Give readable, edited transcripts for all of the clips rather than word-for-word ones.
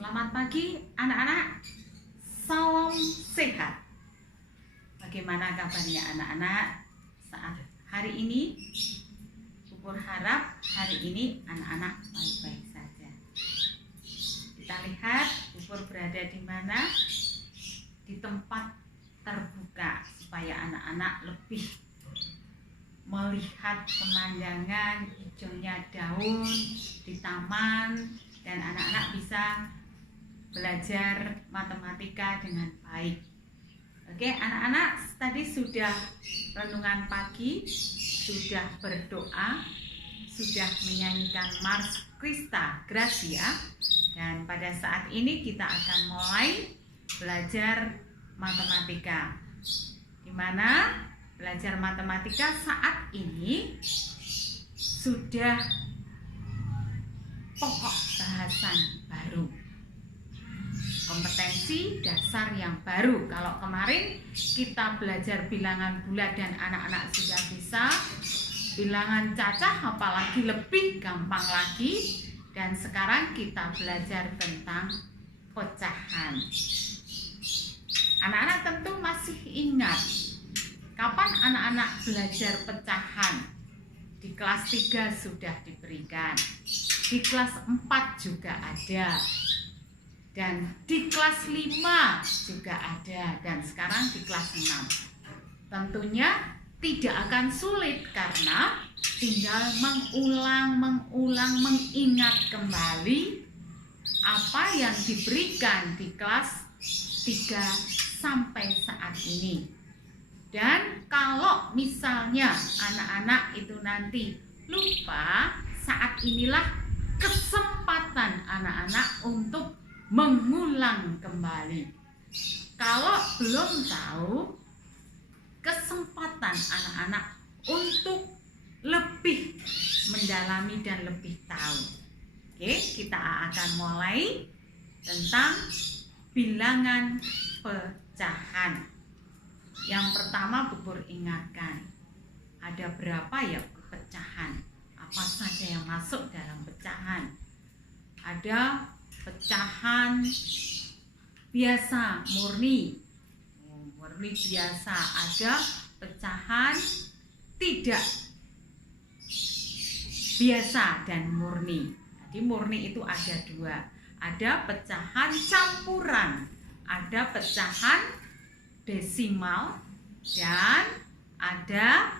Selamat pagi anak-anak, salam sehat. Bagaimana kabarnya anak-anak saat hari ini? Pupur harap hari ini anak-anak baik-baik saja. Kita lihat Pupur berada di mana? Di tempat terbuka supaya anak-anak lebih melihat pemandangan hijaunya daun di taman dan anak-anak bisa belajar matematika dengan baik. Oke, anak-anak tadi sudah renungan pagi, sudah berdoa, sudah menyanyikan Mars Christa Gracia, dan pada saat ini kita akan mulai belajar matematika. Di mana belajar matematika saat ini sudah pokok bahasan baru, kompetensi dasar yang baru. Kalau kemarin kita belajar bilangan bulat dan anak-anak sudah bisa, bilangan cacah apalagi lebih gampang lagi, dan sekarang kita belajar tentang pecahan. Anak-anak tentu masih ingat kapan anak-anak belajar pecahan? Di kelas 3 sudah diberikan, di kelas 4 juga ada, dan di kelas 5 juga ada, dan sekarang di kelas 6. Tentunya tidak akan sulit karena tinggal mengingat kembali apa yang diberikan di kelas 3 sampai saat ini. Dan kalau misalnya anak-anak itu nanti lupa, saat inilah kesempatan anak-anak untuk mengulang kembali. Kalau belum tahu, kesempatan anak-anak untuk lebih mendalami dan lebih tahu. Oke, kita akan mulai tentang bilangan pecahan. Yang pertama Pupur ingatkan, ada berapa ya pecahan? Apa saja yang masuk dalam pecahan? Ada pecahan biasa, murni biasa, ada pecahan tidak biasa dan murni. Jadi murni itu ada dua, ada pecahan campuran, ada pecahan desimal, dan ada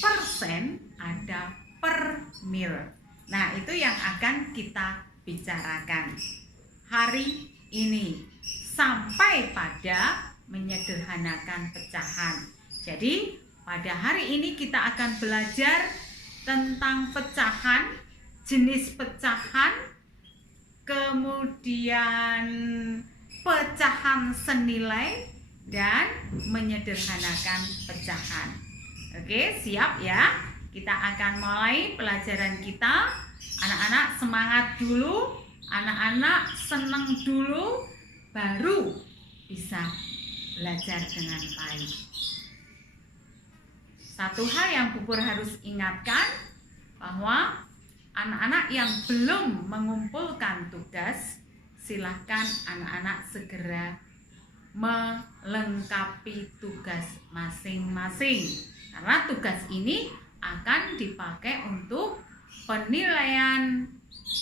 persen, ada per mil. Nah, itu yang akan kita bicarakan hari ini sampai pada menyederhanakan pecahan. Jadi pada hari ini kita akan belajar tentang pecahan, jenis pecahan, kemudian pecahan senilai, dan menyederhanakan pecahan. Oke, siap ya? Kita akan mulai pelajaran kita. Anak-anak semangat dulu, anak-anak senang dulu, baru bisa belajar dengan baik. Satu hal yang Pupur harus ingatkan, bahwa anak-anak yang belum mengumpulkan tugas, silahkan anak-anak segera melengkapi tugas masing-masing, karena tugas ini akan dipakai untuk penilaian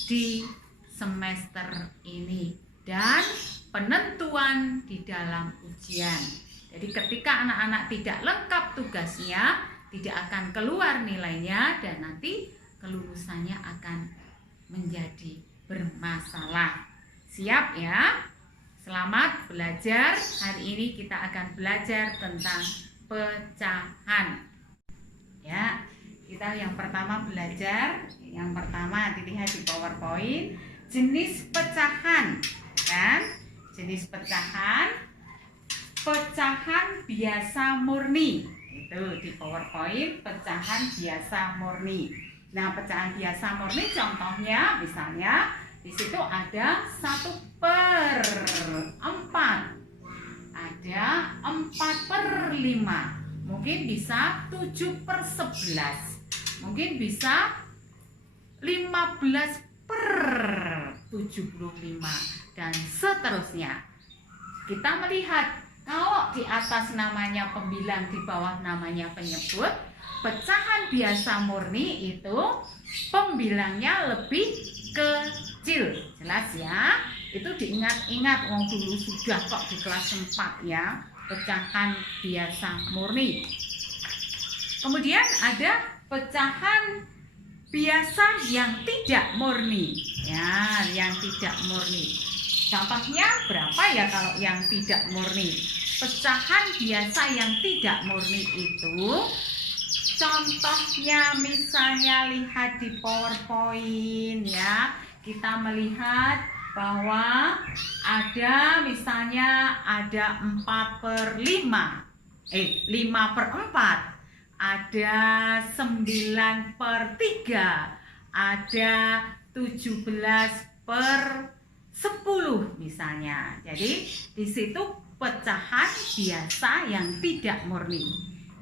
di semester ini dan penentuan di dalam ujian. Jadi ketika anak-anak tidak lengkap tugasnya, tidak akan keluar nilainya, dan nanti kelulusannya akan menjadi bermasalah. Siap ya? Selamat belajar. Hari ini kita akan belajar tentang pecahan. Ya, kita yang pertama belajar. Yang pertama dilihat di PowerPoint, jenis pecahan. Kan? Jenis pecahan, pecahan biasa murni. Itu di PowerPoint, pecahan biasa murni. Nah, pecahan biasa murni contohnya misalnya di situ ada 1/4, ada 4/5, mungkin bisa 7/11, mungkin bisa 15/75. dan seterusnya. Kita melihat kalau di atas namanya pembilang, di bawah namanya penyebut, pecahan biasa murni itu pembilangnya lebih kecil. Jelas ya? Itu diingat-ingat, dulu sudah kok di kelas 4 ya, pecahan biasa murni. Kemudian ada pecahan biasa yang tidak murni. Ya, yang tidak murni. Contohnya berapa ya kalau yang tidak murni? Pecahan biasa yang tidak murni itu, contohnya misalnya lihat di PowerPoint ya. Kita melihat bahwa ada misalnya ada 4/5, 5/4, ada 9/3, ada 17/10 misalnya. Jadi di situ pecahan biasa yang tidak murni.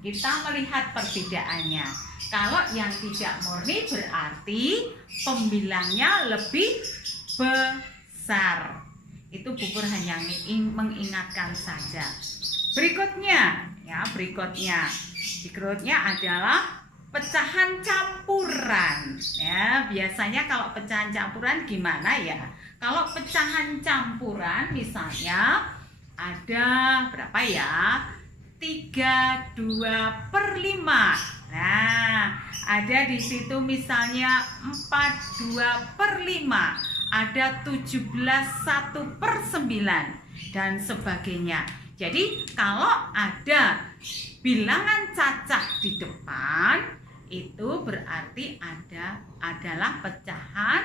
Kita melihat perbedaannya. Kalau yang tidak murni berarti pembilangnya lebih besar. Itu Bu Pur hanya mengingatkan saja. Berikutnya adalah pecahan campuran. Ya, biasanya kalau pecahan campuran gimana ya? Kalau pecahan campuran misalnya ada berapa ya? 3/2/5. Nah, ada di situ misalnya 4/2/5, ada 17/1/9 dan sebagainya. Jadi kalau ada bilangan cacah di depan, itu berarti adalah pecahan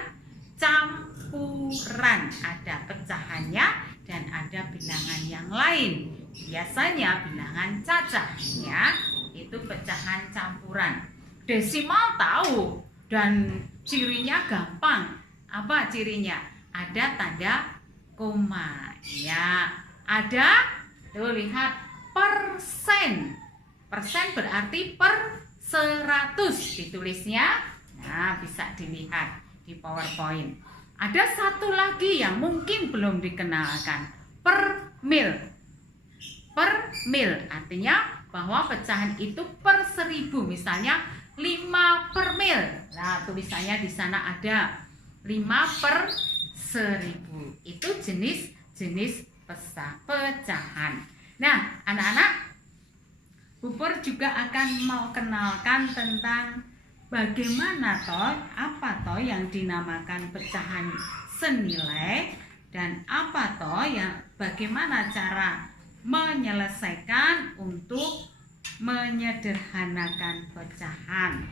campuran. Ada pecahannya dan ada bilangan yang lain. Biasanya bilangan cacah ya, itu pecahan campuran. Desimal tahu dan cirinya gampang. Apa cirinya? Ada tanda koma ya. Ada, tuh lihat, persen. Persen berarti per 100 ditulisnya. Nah, bisa dilihat di PowerPoint. Ada satu lagi yang mungkin belum dikenalkan, per mil. Per mil artinya bahwa pecahan itu per 1000, misalnya 5/mil. Nah, tulisannya di sana ada 5/1000. Itu jenis pecahan. Nah, anak-anak, Bu Pur juga akan mau kenalkan tentang bagaimana apa yang dinamakan pecahan senilai dan apa yang bagaimana cara menyelesaikan untuk menyederhanakan pecahan.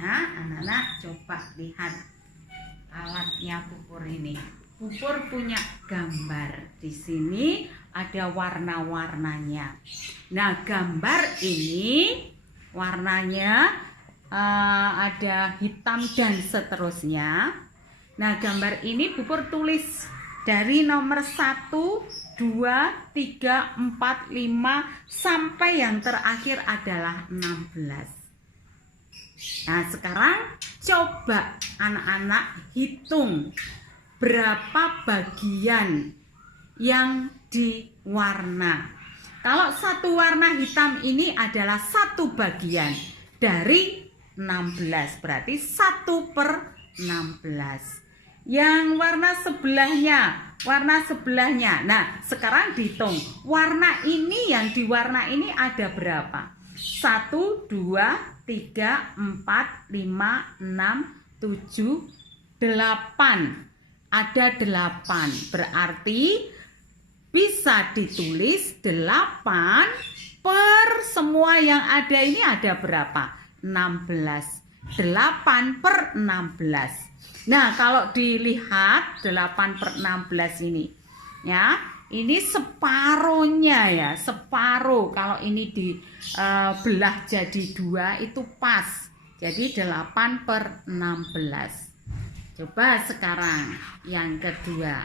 Nah, anak-anak coba lihat alatnya Bu Pur ini. Bu Pur punya gambar. Di sini ada warna-warnanya. Nah, gambar ini warnanya ada hitam dan seterusnya. Nah, gambar ini Bu Pur tulis dari nomor 1, 2, 3, 4, 5 sampai yang terakhir adalah 16. Nah, sekarang coba anak-anak hitung berapa bagian yang diwarna. Kalau satu warna hitam ini adalah satu bagian dari 16, berarti 1/16. Yang warna sebelahnya. Nah, sekarang dihitung. Warna ini yang diwarna ini ada berapa? 1, 2, 3, 4, 5, 6, 7, 8. Ada 8. Berarti bisa ditulis 8 per semua yang ada ini ada berapa? 16. 8/16. Nah, kalau dilihat 8/16 ini ya, ini separuhnya ya, separuh. Kalau ini dibelah jadi 2 itu pas. Jadi 8/16. Coba sekarang yang kedua.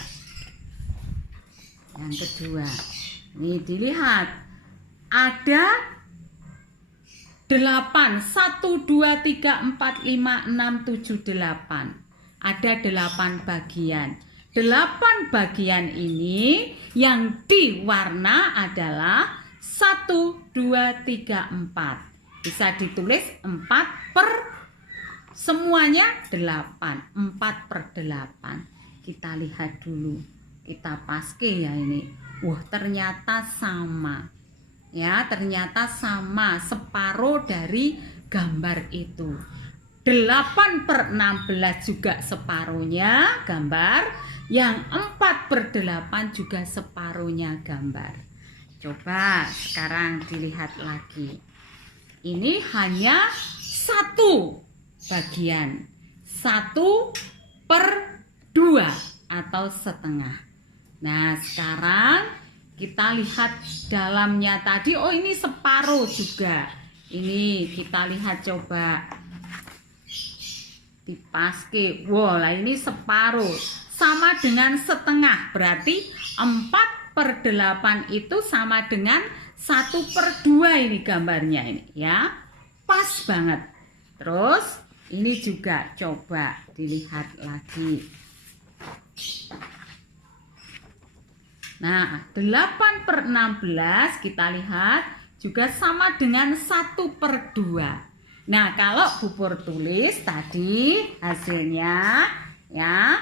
Yang kedua. Ini dilihat. Ada 8, 1, 2, 3, 4, 5, 6, 7, 8. Ada 8 bagian. 8 bagian ini yang diwarna adalah 1, 2, 3, 4. Bisa ditulis 4 per semuanya 8. 4 per 8. Kita lihat dulu. Kita paske ya ini. Wah, ternyata sama. Ya, ternyata sama, separuh dari gambar itu. 8 per 16 juga separuhnya gambar. Yang 4 per 8 juga separuhnya gambar. Coba sekarang dilihat lagi. Ini hanya 1 bagian. 1 per 2 atau setengah. Nah, sekarang kita lihat dalamnya tadi. Oh, ini separuh juga. Ini kita lihat coba. Dipaske. Wow, lah ini separuh. Sama dengan setengah. Berarti 4 per 8 itu sama dengan 1 per 2 ini gambarnya ini ya. Pas banget. Terus ini juga coba dilihat lagi. Nah, 8 per 16 kita lihat juga sama dengan 1 per 2. Nah, kalau Bu Pur tulis tadi hasilnya ya.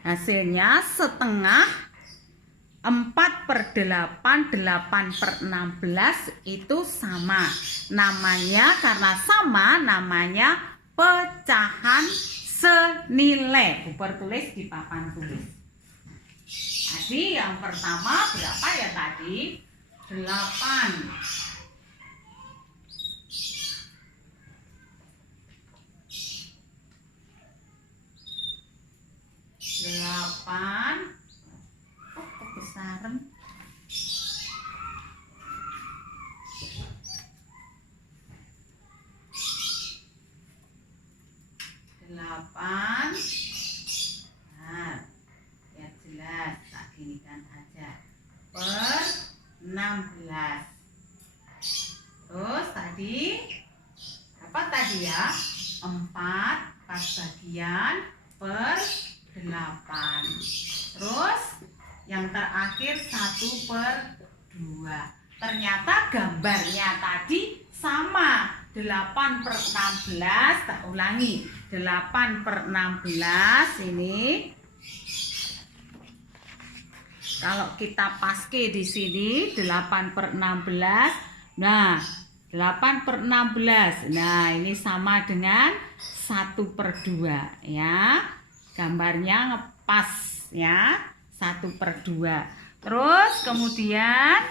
Hasilnya setengah 4 per 8, 8 per 16 itu sama. Namanya karena sama namanya pecahan senilai. Bu Pur tulis di papan tulis. Tadi yang pertama berapa ya tadi? 8. 8. Oh, kebesaran. 8. Nah, ya jelas, tak ginikan aja. Per 16. Terus tadi apa tadi ya? 4 pas bagian per 8. Terus yang terakhir 1 per 2. Ternyata gambarnya tadi sama. 8 per 16, tak ulangi. 8 per 16 ini. Kalau kita paske di sini 8 per 16. Nah, 8 per 16. Nah, ini sama dengan 1 per 2 ya. Gambarnya ngepas ya. 1 per 2. Terus kemudian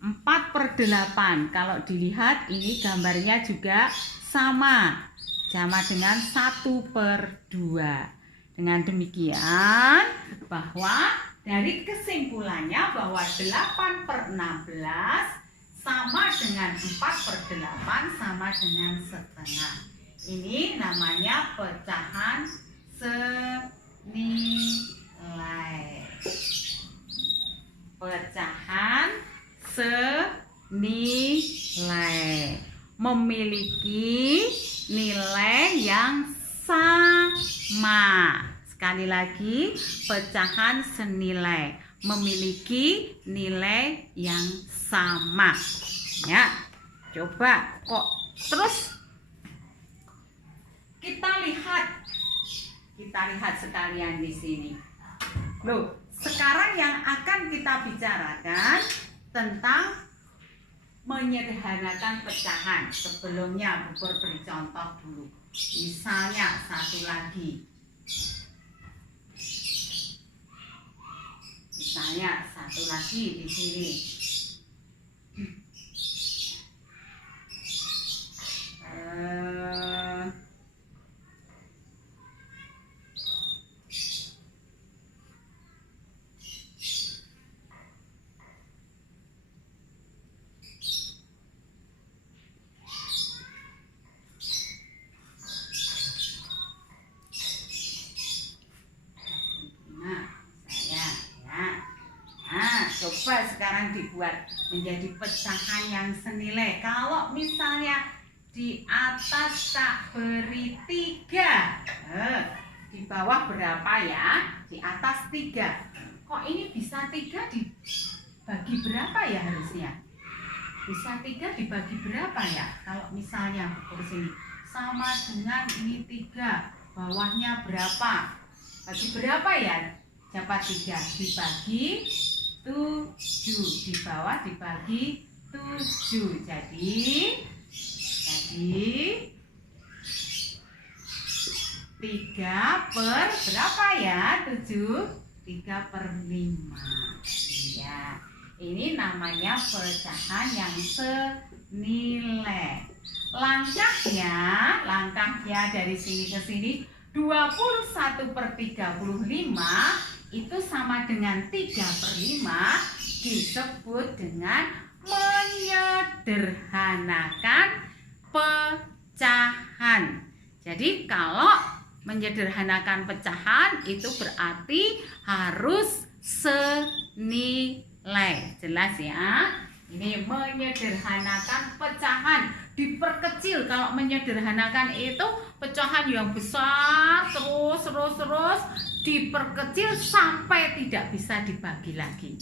4 per 8. Kalau dilihat ini gambarnya juga sama. Sama dengan 1 per 2. Dengan demikian bahwa dari kesimpulannya bahwa 8 per 16 sama dengan 4 per 8 sama dengan setengah. Ini namanya pecahan senilai. Pecahan senilai. Memiliki nilai yang sama. Sekali lagi, pecahan senilai. Memiliki nilai yang sama. Ya, coba kok terus kita lihat sekalian di sini. Loh, sekarang yang akan kita bicarakan tentang menyederhanakan pecahan. Sebelumnya Bu Pur beri contoh dulu. Misalnya satu lagi. Misalnya satu lagi di sini. Coba sekarang dibuat menjadi pecahan yang senilai. Kalau misalnya di atas tak beri 3, Di bawah berapa ya? Di atas 3. Kok ini bisa 3 dibagi berapa ya harusnya? Bisa 3 dibagi berapa ya? Kalau misalnya ukur sini sama dengan ini 3, bawahnya berapa? Bagi berapa ya? Dapat 3 dibagi 7, di bawah dibagi 7. Jadi 3 per berapa ya? 7, 3 per 5. Ya, ini namanya pecahan yang senilai. Langkahnya dari sini ke sini 21 per 35 itu sama dengan 3 per 5, disebut dengan menyederhanakan pecahan. Jadi kalau menyederhanakan pecahan itu berarti harus senilai. Jelas ya? Ini menyederhanakan pecahan, diperkecil. Kalau menyederhanakan itu pecahan yang besar terus diperkecil sampai tidak bisa dibagi lagi.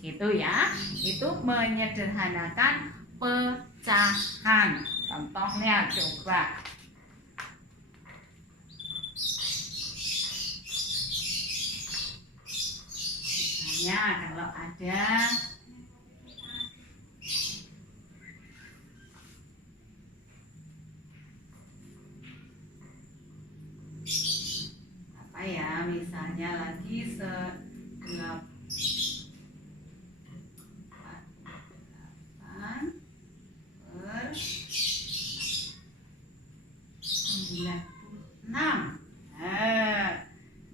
Itu ya. Itu menyederhanakan pecahan. Contohnya coba. Misalnya kalau ada apa ya, misalnya lagi 8 per 96.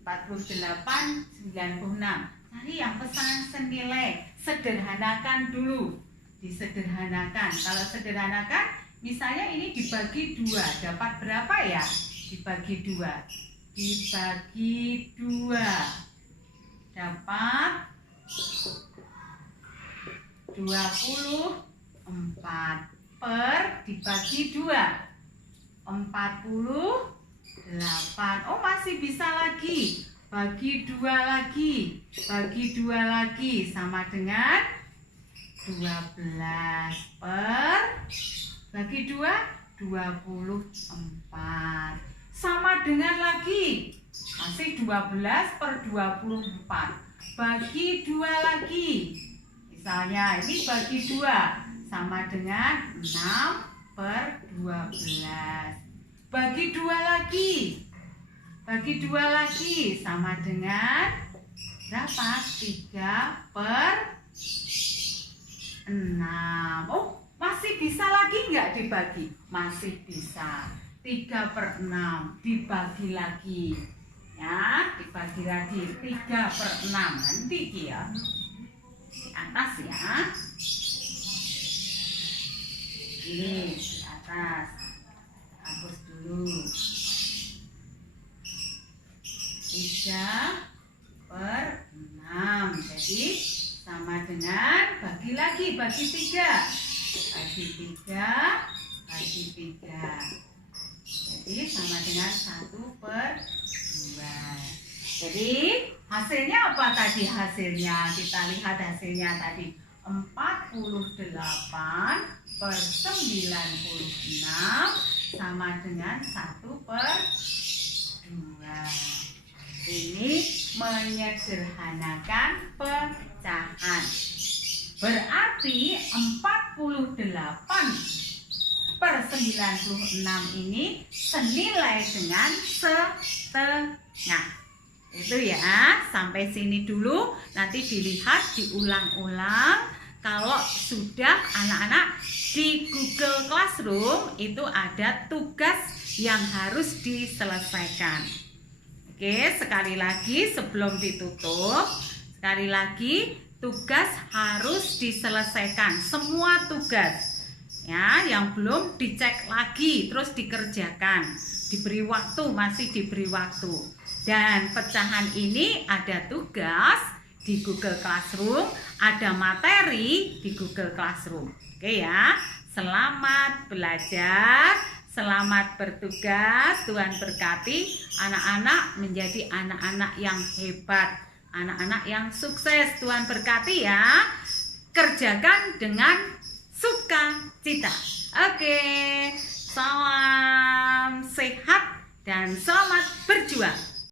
48, 96. Cari yang pecahan senilai, sederhanakan dulu. Disederhanakan. Kalau sederhanakan, misalnya ini dibagi 2, dapat berapa ya? Dibagi 2. Dibagi 2 dapat 24 per dibagi 2 48. Oh, masih bisa lagi. Bagi 2 lagi. Bagi 2 lagi sama dengan 12 per bagi 2 24. Sama dengan lagi. Masih 12 per 24. Bagi 2 lagi. Misalnya ini bagi 2 sama dengan 6 per 12. Bagi 2 lagi. Bagi 2 lagi sama dengan berapa? 3 per 6. Oh, masih bisa lagi nggak dibagi? Masih bisa. 3 per 6 dibagi lagi. Ya, dibagi lagi 3 per 6. Nanti ya. Di atas ya. Ini di atas. Hapus dulu. 3 per 6. Jadi sama dengan bagi lagi, bagi 3. Bagi 3, bagi 3. Jadi sama dengan 1 per 2. Jadi hasilnya apa tadi hasilnya? Kita lihat hasilnya tadi 48 per 96 sama dengan 1 per 2. Ini menyederhanakan pecahan. Berarti 48 per 96 ini senilai dengan setengah. Itu ya, sampai sini dulu. Nanti dilihat, diulang-ulang. Kalau sudah anak-anak di Google Classroom itu ada tugas yang harus diselesaikan. Oke, sekali lagi sebelum ditutup, sekali lagi tugas harus diselesaikan. Semua tugas ya, yang belum dicek lagi terus dikerjakan. Diberi waktu, masih diberi waktu. Dan pecahan ini ada tugas di Google Classroom, ada materi di Google Classroom. Oke ya, selamat belajar. Selamat bertugas, Tuhan berkati anak-anak menjadi anak-anak yang hebat, anak-anak yang sukses. Tuhan berkati ya. Kerjakan dengan sukacita. Oke, salam sehat dan selamat berjuang.